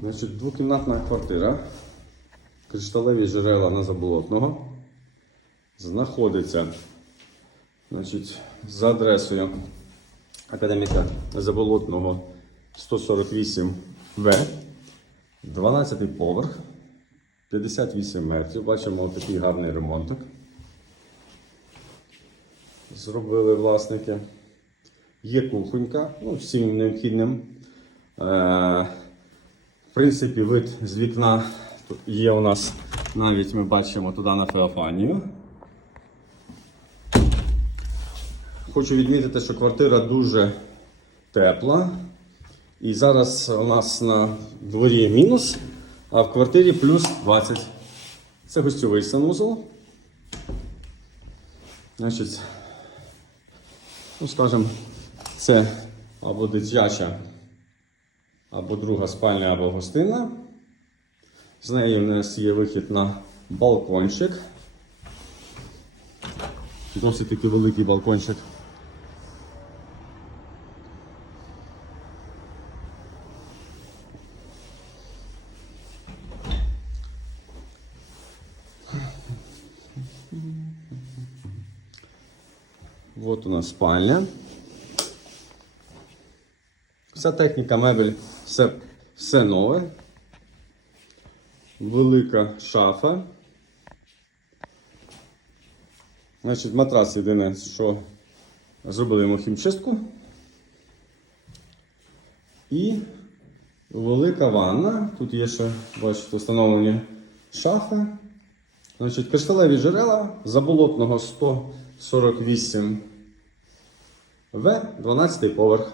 Значить, двокімнатна квартира. Кришталеві джерела на заболотного. Знаходиться значить, за адресою академіка Заболотного 148В. 12 поверх. 58 метрів. Бачимо такий гарний ремонтик. Зробили власники. Є кухонька, ну, всім необхідним. Принципі, вид з вікна тут є у нас навіть ми бачимо туди на Феофанію. Хочу відмітити, що квартира дуже тепла. І зараз у нас на дворі мінус, а в квартирі плюс 20. Це гостьовий санузел. Значить, ну скажімо, це або дитяча, або друга спальня, або гостина. З неї в нас є вихід на балкончик. Досить такий великий балкончик. Вот у нас спальня. Вся техніка мебель, все, все нове. Велика шафа. Значить, матрас єдине, що зробили йому хімчистку. І велика ванна. Тут є ще, бачите, встановлені шафи. Значить, кришталеві джерела заболотного 148 В, 12 поверх.